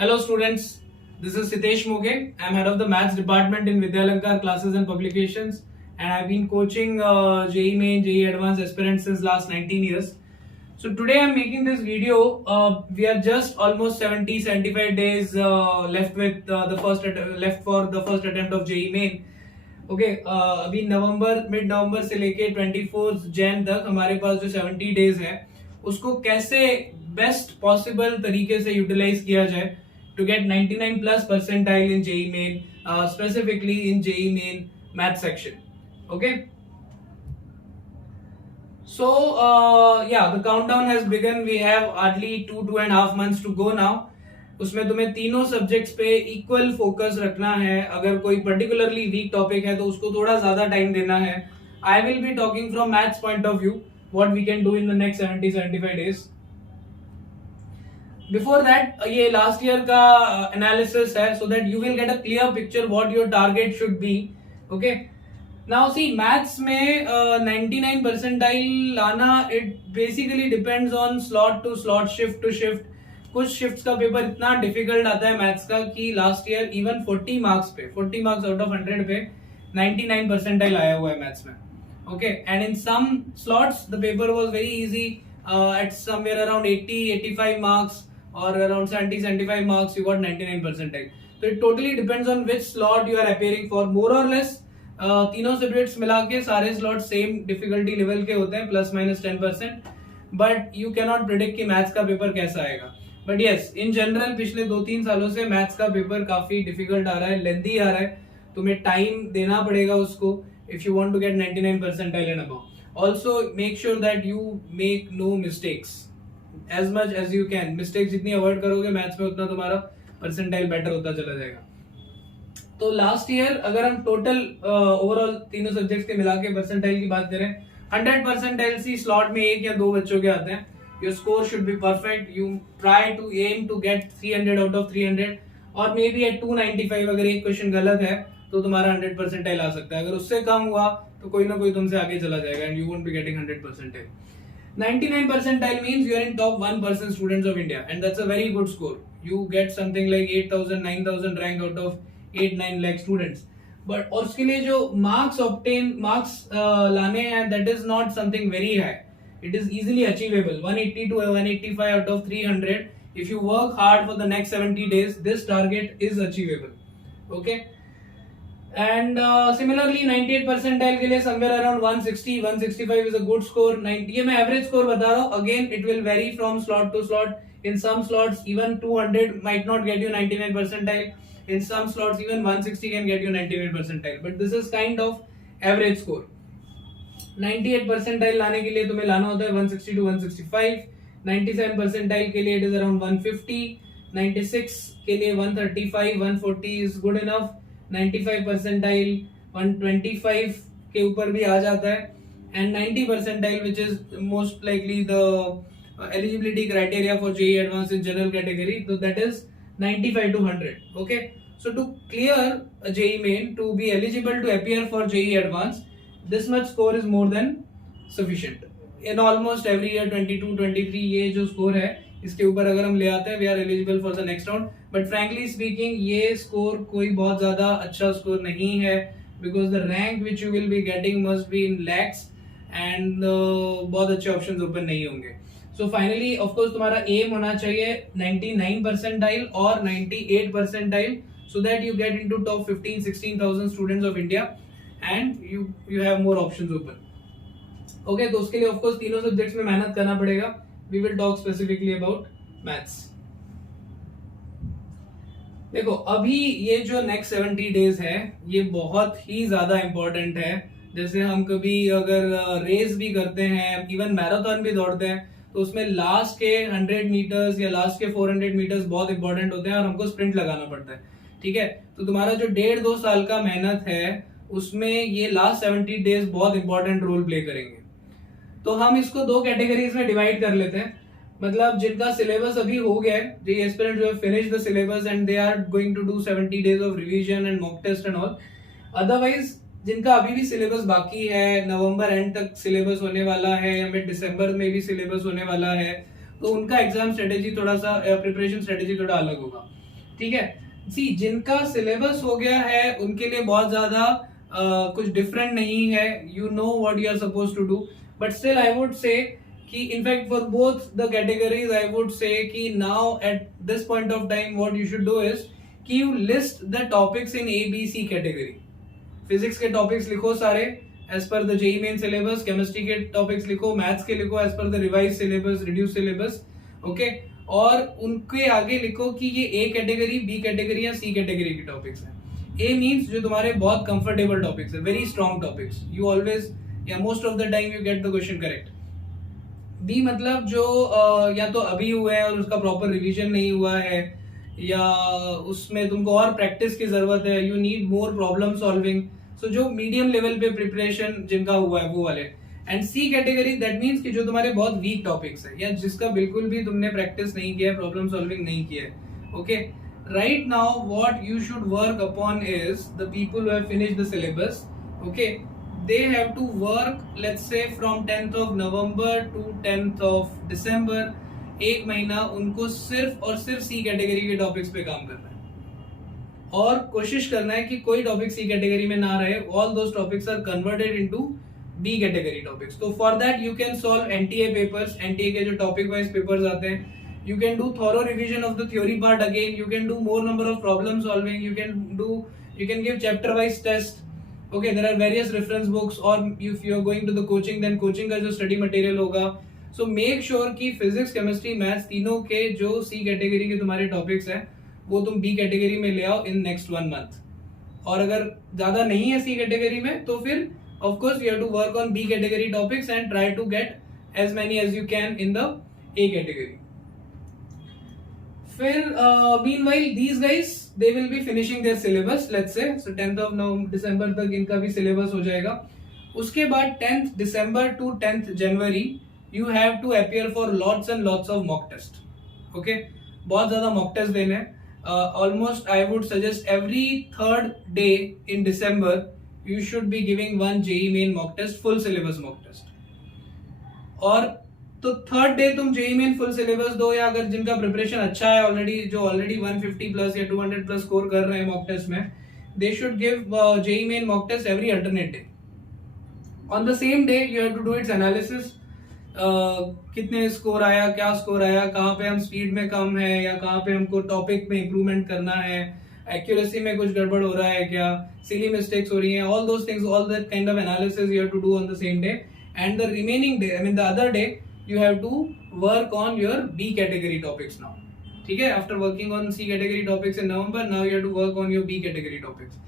Hello students, this is Sitesh Moge. I am head of the maths department in Vidyalankar classes and publications, and I have been coaching JEE Main, JEE Advanced aspirants since last 19 years. So today I am making this video. We are just almost 75 days left with left for the first attempt of JEE Main. Okay अभी mid नवंबर से लेके 24 जैन तक हमारे पास जो 70 days है उसको कैसे best possible तरीके से यूटिलाइज किया जाए to get 99 plus percentile in JEE Main, specifically in JEE Main math section. Okay. So the countdown has begun. We have hardly 2.5 months to go now. उसमें तुम्हें तीनों सब्जेक्ट्स पे इक्वल फोकस रखना है. अगर कोई पर्टिकुलरली वीक टॉपिक है तो उसको थोड़ा ज्यादा टाइम देना है. I will be talking from maths point of view what we can do in the next 70-75 days. Before that ये लास्ट ईयर का एनालिसिस है so that you will get a clear picture what your target should be. Okay, now see maths में 99 percentile लाना it basically depends on slot to slot, shift to shift. कुछ shifts का paper इतना difficult आता है maths का कि last year even 40 marks out of 100 पे 99 परसेंटाइल आया हुआ है मैथ्स में. Okay, and in some slots the paper was very easy at somewhere around 80-85 marks or around 70-75 marks you got 99 percentile. So it totally depends on which slot you are appearing for. More or less तीनों subjects मिला के सारे slot same difficulty level के होते हैं ±10%. But you can not predict कि maths का paper कैसा आएगा. बट यस, इन जनरल पिछले 2-3 सालों से मैथ्स का पेपर काफी डिफिकल्ट आ रहा है, लेंथी आ रहा है. तुम्हें टाइम देना पड़ेगा उसको if you want to get 99 percentile and above. Also make sure that you make no mistakes as much as you can. Mistake जितनी अवॉइड करोगे मैथ्स में उतना तुम्हारा परसेंटाइल बेटर होता चला जाएगा. तो लास्ट ईयर अगर हम टोटल ओवरऑल तीनों सब्जेक्ट्स के मिला के परसेंटाइल की बात करें, 100 परसेंटाइल सी स्लॉट में 1 या 2 बच्चों के आते हैं. Your score should be perfect. You try to aim to get 300 out of 300 और मे बी एट 295. अगर एक क्वेश्चन गलत है तो तुम्हारा 100 परसेंटाइल आ सकता है. अगर उससे कम हुआ तो कोई ना कोई तुमसे आगे चला जाएगा and you won't be getting 100 percentile. 99 percentile means you are in top 1% students of India, and that's a very good score. You get something like 8,000 9,000 rank out of 8-9 lakh students. But और उसके लिए जो marks लाने हैं, that is not something very high. It is easily achievable. 180 to 185 out of 300. If you work hard for the next 70 days, this target is achievable. Okay. And similarly 98 percentile के लिए somewhere around 160-165 is a good score. ये मैं average score बता रहा हूँ. Again it will vary from slot to slot. In some slots even 200 might not get you 99 percentile. In some slots even 160 can get you 99 percentile. But this is kind of average score. 98 percentile लाने के लिए तुम्हें लाना होता है 160 to 165. 97 percentile के लिए it is around 150. 96 के लिए 135, 140 is good enough. 95 परसेंटाइल 125 के ऊपर भी आ जाता है. And 90 percentile which is most likely the eligibility criteria for JEE advance in general category, तो that is 95 to 100. Okay, so to clear JEE main, to be eligible to appear for JEE advance, this much score is more than sufficient. In almost every year 22-23 ये जो score है इसके ऊपर अगर हम ले आते हैं we are eligible for the next round. But frankly speaking ये स्कोर कोई बहुत ज्यादा अच्छा स्कोर नहीं है because the rank which you will be getting must be in lakhs and बहुत अच्छे ऑप्शंस ओपन नहीं होंगे. सो फाइनली ऑफ कोर्स तुम्हारा एम होना चाहिए 99 परसेंटाइल और 98 percentile so that you get into top 15-16,000 students of India and you have more options open. Okay, तो उसके लिए ऑफ कोर्स तीनों सब्जेक्ट्स में मेहनत करना पड़ेगा. We will talk specifically about maths. देखो अभी ये जो नेक्स्ट 70 डेज है ये बहुत ही ज्यादा इंपॉर्टेंट है. जैसे हम कभी अगर रेस भी करते हैं, इवन मैराथन भी दौड़ते हैं, तो उसमें लास्ट के 100 मीटर्स या लास्ट के 400 मीटर्स बहुत इंपॉर्टेंट होते हैं और हमको स्प्रिंट लगाना पड़ता है. ठीक है, तो तुम्हारा जो 1.5-2 साल का मेहनत है उसमें ये लास्ट 70 डेज बहुत इंपॉर्टेंट रोल प्ले करेंगे. तो हम इसको 2 कैटेगरीज में डिवाइड कर लेते हैं. मतलब जिनका सिलेबस अभी हो गया है, जो एस्पिरेंट्स जो finish the syllabus and they are going to do 70 days of revision and mock test and all. Otherwise जिनका अभी भी सिलेबस बाकी है, नवंबर एंड तक सिलेबस होने वाला है या मिड दिसंबर में भी सिलेबस होने वाला है, तो उनका एग्जाम स्ट्रेटेजी थोड़ा सा प्रिपरेशन स्ट्रेटेजी थोड़ा अलग होगा. ठीक है। सी जिनका सिलेबस हो गया है उनके लिए बहुत ज्यादा कुछ डिफरेंट नहीं है, you know what you are suppose to do, but still I would say कि in fact for both the categories I would say कि now at this point of time what you should do is कि you list the topics in A B C category. Physics के topics लिखो सारे as per the JEE main syllabus, chemistry के topics लिखो, maths के लिखो as per the revise syllabus, reduce syllabus, okay. और उनके आगे लिखो कि ये ए कैटेगरी, बी कैटेगरी या सी कैटेगरी के टॉपिक्स हैं। ए मींस जो तुम्हारे बहुत कंफर्टेबल टॉपिक्स है, very strong topics, you always या most of the time you get the question correct. B मतलब जो या तो अभी हुआ है और उसका प्रॉपर रिवीजन नहीं हुआ है, या उसमें तुमको और प्रैक्टिस की जरूरत है, you need more problem solving, so जो मीडियम लेवल पे प्रिपरेशन जिनका हुआ है वो वाले। And C category that means कि जो तुम्हारे बहुत वीक टॉपिक्स है या जिसका बिल्कुल भी तुमने प्रैक्टिस नहीं किया है, प्रॉब्लम सॉल्विंग नहीं किया है, okay. Right now what you should work upon is the people who have finished the syllabus, okay, they have to work let's say from 10th of November to 10th of December, एक महीना उनको सिर्फ और सिर्फ सी category के topics पे काम करना है और कोशिश करना है कि कोई टॉपिक सी कैटेगरी में ना रहे, all those topics are converted into B category topics. तो for that you can solve NTA papers, NTA के जो टॉपिक वाइज पेपर्स आते हैं, you can do thorough revision of the theory part again, you can do more number of problem solving, you can give chapter wise test, okay, there are various reference books, or if you are going to the coaching then coaching का जो study material होगा। so make sure कि physics, chemistry, maths तीनों के जो C category के तुम्हारे topics हैं वो तुम B कैटेगरी में ले आओ in next 1 month। और अगर ज्यादा नहीं है C कैटेगरी में तो फिर of course you have to work on B category topics and try to get as many as you can in the A category। फिर meanwhile these guys they will be finishing their syllabus, let's say so 10th of December तक इनका भी syllabus हो जाएगा। उसके बाद 10th December to 10th January you have to appear for lots and lots of mock test, okay, बहुत ज्यादा mock test देने हैं। almost I would suggest every third day in December you should be giving one JEE main mock test, full syllabus mock test। और तो third day तुम JEE main full syllabus दो, या अगर जिनका प्रिपरेशन अच्छा है ऑलरेडी, जो ऑलरेडी 150 प्लस या 200 प्लस स्कोर कर रहे हैं मॉक टेस्ट में, they should give JEE Main mock test every alternate day. On the same day you have to do its analysis, कितने स्कोर आया, क्या स्कोर आया, कहाँ पे हम स्पीड में कम है या कहाँ पे हमको टॉपिक में इंप्रूवमेंट करना है, एक्यूरेसी में कुछ गड़बड़ हो रहा है क्या, सिली मिस्टेक्स हो रही हैं, all those things, all that kind of analysis you have to do on the same day. And the remaining day, I mean the other day, you have to work on your B category topics now, ठीक है। after working on C category topics in November, now you have to work on your B category topics।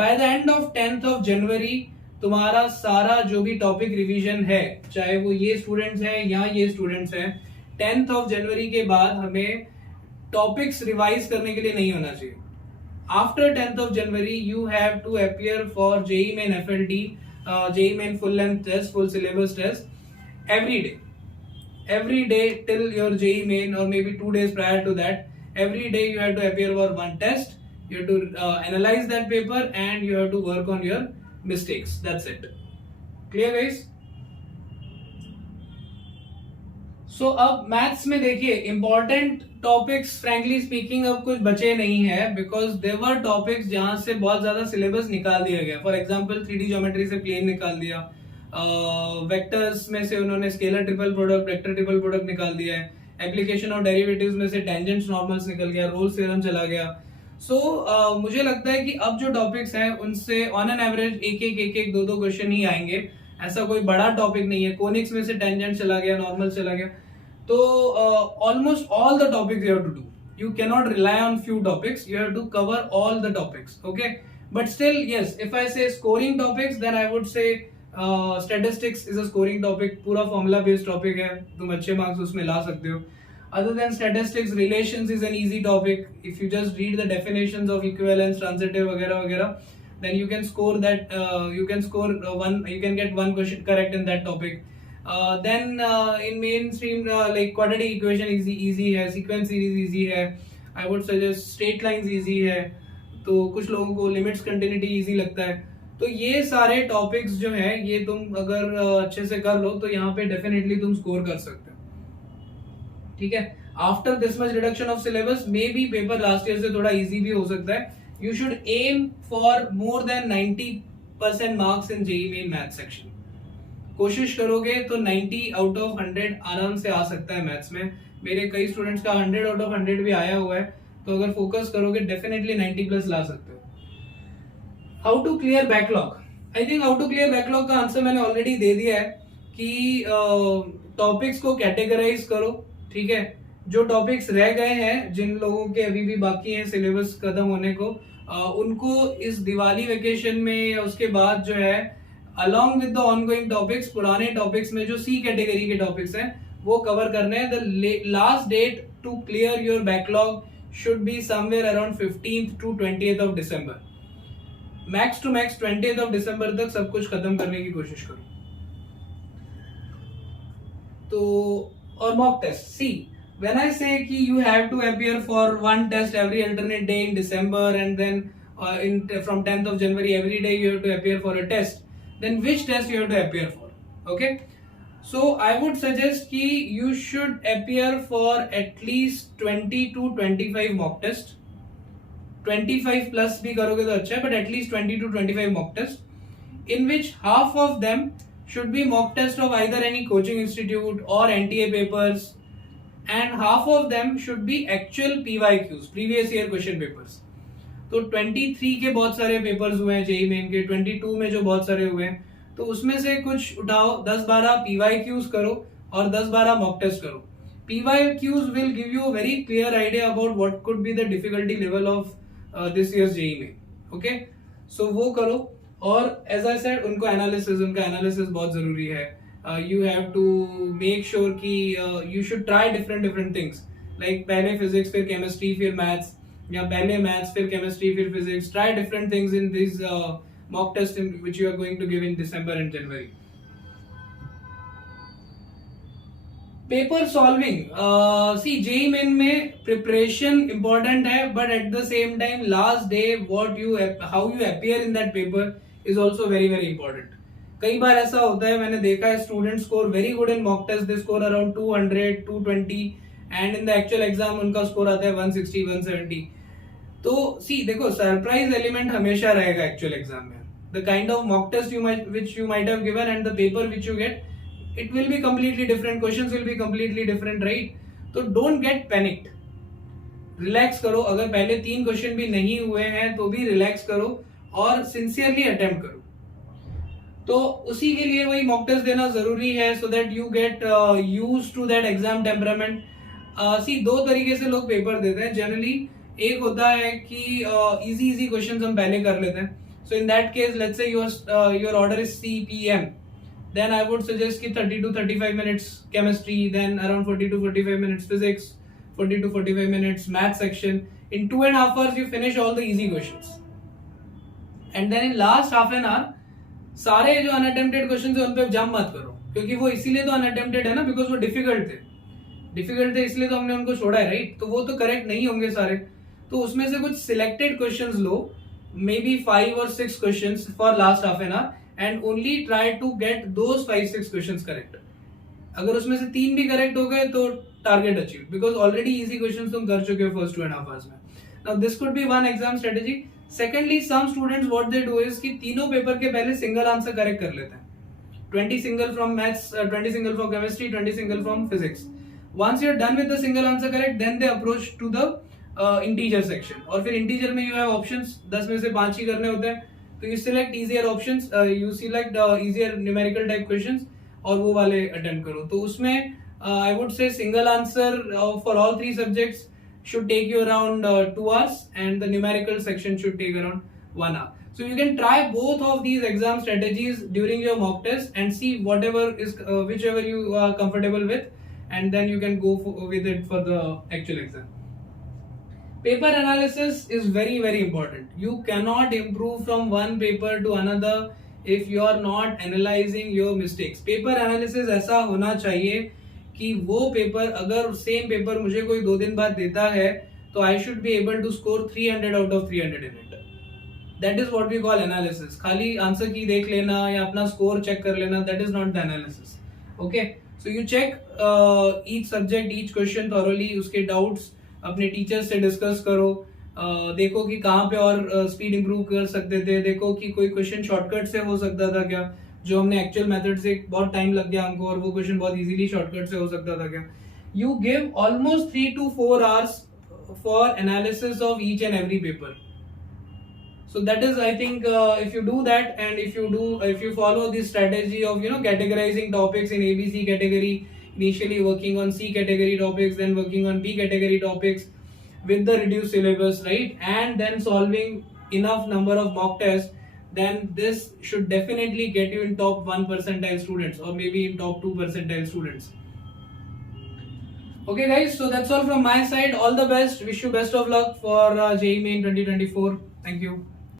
by the end of 10th of January तुम्हारा सारा जो भी topic revision है, चाहे वो ये स्टूडेंट्स हैं या ये स्टूडेंट्स हैं, 10th of January के बाद हमें टॉपिक्स रिवाइज करने के लिए नहीं होना चाहिए। after 10th of January you have to appear for JEE main FLT, JEE main full length test, full syllabus test every day till your JEE main, or maybe 2 days prior to that, every day you have to appear for one test, you have to analyze that paper and you have to work on your mistakes, that's it। clear guys? so अब maths में देखिए important topics frankly speaking अब कुछ बचे नहीं है, because there were topics जहां से बहुत ज्यादा सिलेबस निकाल दिया गया। for example 3D ज्योमेट्री से प्लेन निकाल दिया, वेक्टर्स में से उन्होंने scalar triple product, vector triple product निकाल दिया है, एप्लीकेशन ऑफ डेरिवेटिव्स में से टेंजेंट्स नॉर्मल्स निकल गया, रोल्स थ्योरम चला गया। सो मुझे लगता है कि अब जो टॉपिक्स हैं उनसे ऑन एन एवरेज एक दो क्वेश्चन ही आएंगे, ऐसा कोई बड़ा टॉपिक नहीं है। कोनिक्स में से टेंजेंट चला गया, नॉर्मल चला गया, तो almost all the topics you have to do, you cannot rely on few topics, you have to cover all the topics, okay। but still yes, if I say scoring topics then I would say statistics is a scoring topic, पूरा formula based topic है, तुम अच्छे marks उसमें ला सकते हो। other than statistics, relations is an easy topic, if you just read the definitions of equivalence, transitive वगैरह वगैरह, then you can score that, you can get one question correct in that topic। then in mainstream like quadratic equation is easy है, sequence series easy है, I would suggest straight lines easy है, तो कुछ लोगों को limits continuity easy लगता है। तो ये सारे टॉपिक्स जो हैं ये तुम अगर अच्छे से कर लो तो यहाँ पे डेफिनेटली तुम स्कोर कर सकते हो, ठीक है। After this much reduction of syllabus may be paper last year से थोड़ा इजी भी हो सकता है. You should aim for more than 90% marks in JEE main math section. कोशिश करोगे तो 90 आउट ऑफ 100 आराम से आ सकता है मैथ्स में. मेरे कई स्टूडेंट्स का 100 आउट ऑफ 100 भी आया हुआ है. तो अगर फोकस करोगे डेफिनेटली 90 प्लस ला सकते हो. How to clear backlog. I think how to clear backlog का आंसर मैंने ऑलरेडी दे दिया है कि टॉपिक्स को कैटेगराइज करो. ठीक है, जो टॉपिक्स रह गए हैं, जिन लोगों के अभी भी बाकी हैं सिलेबस खत्म होने को, उनको इस दिवाली वेकेशन में या उसके बाद जो है along with the ongoing topics, पुराने टॉपिक्स में जो सी कैटेगरी के टॉपिक्स हैं वो कवर करने हैं. The last date to clear your backlog should be somewhere around 15th to 20th of December. Max to max 20th of December तक सब कुछ खत्म करने की कोशिश करो. तो और mock test, see when I say कि you have to appear for one test every alternate day in December and then from 10th of January every day you have to appear for a test, then which test you have to appear for? Okay, so I would suggest कि you should appear for at least 20 to 25 mock test. 25 plus भी करोगे तो अच्छा है, but at least 20 to 25 mock test, in which half of them should be mock test of either any coaching institute or NTA papers, and half of them should be actual PYQs, previous year question papers. तो 23 के बहुत सारे papers हुए हैं JEE main के, 22 में जो बहुत सारे हुए हैं, तो उसमें से कुछ उठाओ, 10-12 PYQs करो और 10-12 मॉक टेस्ट करो. PYQs will give you a very clear idea about what could be the difficulty level of this year's JEE main. Okay, so वो करो. और as I said, उनका एनालिसिस बहुत जरूरी है. You have to make sure कि you should try different things, like पहले physics फिर chemistry फिर maths, या पहले maths फिर chemistry फिर physics. Try different things in these mock tests which you are going to give in December and January. Paper solving, see JEE main में preparation important है, but at the same time last day how you appear in that paper is also very very important. कई बार ऐसा होता है, मैंने देखा है student score very good in mock test, they score around 200 220 and in the actual exam उनका score आता है 160 170. तो सी देखो, सरप्राइज एलिमेंट हमेशा रहेगा एक्चुअल एग्जाम में. The kind of mock test which you might have given and the paper which you get, it will be completely different, questions will be completely different, right? तो don't get panicked, relax करो. अगर पहले 3 question भी नहीं हुए हैं तो भी रिलैक्स करो और सिंसियरली अटेम्प्ट करो. तो उसी के लिए वही मॉक टेस्ट देना जरूरी है, so that you get used to that exam temperament. See 2 तरीके से लोग पेपर देते हैं जनरली. एक होता है कि इजी क्वेश्चंस हम पहले कर लेते हैं. So in that case let's say your order is CPM, then I would suggest कि 30 to 35 minutes chemistry, then around 40 to 45 minutes physics, 40 to 45 minutes math section. In 2.5 hours you finish all the easy questions, and then in last half an hour सारे जो unattempted question है उन पे jump मत करो, क्योंकि वो इसीलिए तो अनअटेम्प्टेड है ना, बिकॉज वो डिफिकल्ट थे इसलिए तो हमने उनको छोड़ा है, राइट? तो वो तो करेक्ट नहीं होंगे सारे. तो उसमें से कुछ सिलेक्टेड क्वेश्चंस लो, maybe 5 or 6 questions for last half an hour, and only try to get those 5-6 questions correct. अगर उसमें से 3 भी करेक्ट हो गए तो target achieve, because already easy questions तुम कर चुके हो फर्स्ट 2.5 hours में. Now this could be one exam strategy. Secondly, some students what they do is कि तीनों पेपर के पहले सिंगल आंसर करेक्ट कर लेते हैं. 20 single from maths, 20 single from chemistry, 20 single from physics. Once you are done with the single answer correct, then they approach to the integer section. और फिर integer में यू हैव ऑप्शंस, 10 में से 5 ही करने होते हैं. तो you select easier options, you select easier numerical type questions और वो वाले अटेम्प्ट करो. तो उसमें आई वुड से single answer for all 3 subjects should take you around 2 hours, and the numerical section should take around 1 hour. So you can try both of these exam strategies during your mock test and see whatever is whichever you are comfortable with, and then you can go with it for the actual exam. Paper analysis is very very important. You cannot improve from one paper to another if you are not analyzing your mistakes. Paper analysis ऐसा होना चाहिए कि वो paper, अगर same paper मुझे कोई 2 दिन बाद देता है तो I should be able to score 300 out of 300 in it. That is what we call analysis. खाली आंसर की देख लेना या अपना स्कोर चेक कर लेना, that is not the analysis. Okay, So you check each subject, each question thoroughly, उसके doubts अपने टीचर्स से डिस्कस करो, देखो कि कहाँ पे और स्पीड इंप्रूव कर सकते थे, देखो कि कोई क्वेश्चन शॉर्टकट से हो सकता था क्या, जो हमने एक्चुअल मेथड से बहुत टाइम लग गया हमको और वो क्वेश्चन बहुत इजीली शॉर्टकट से हो सकता था क्या. You give almost 3 to 4 hours for analysis of each and every paper. So that is, I think, if you do that, and if you follow this strategy of categorizing topics in ABC category, initially working on C category topics, then working on B category topics with the reduced syllabus, right, and then solving enough number of mock tests, then this should definitely get you in top 1 percentile students, or maybe in top 2 percentile students. Okay guys, so that's all from my side. All the best. Wish you best of luck for JEE Main 2024. Thank you.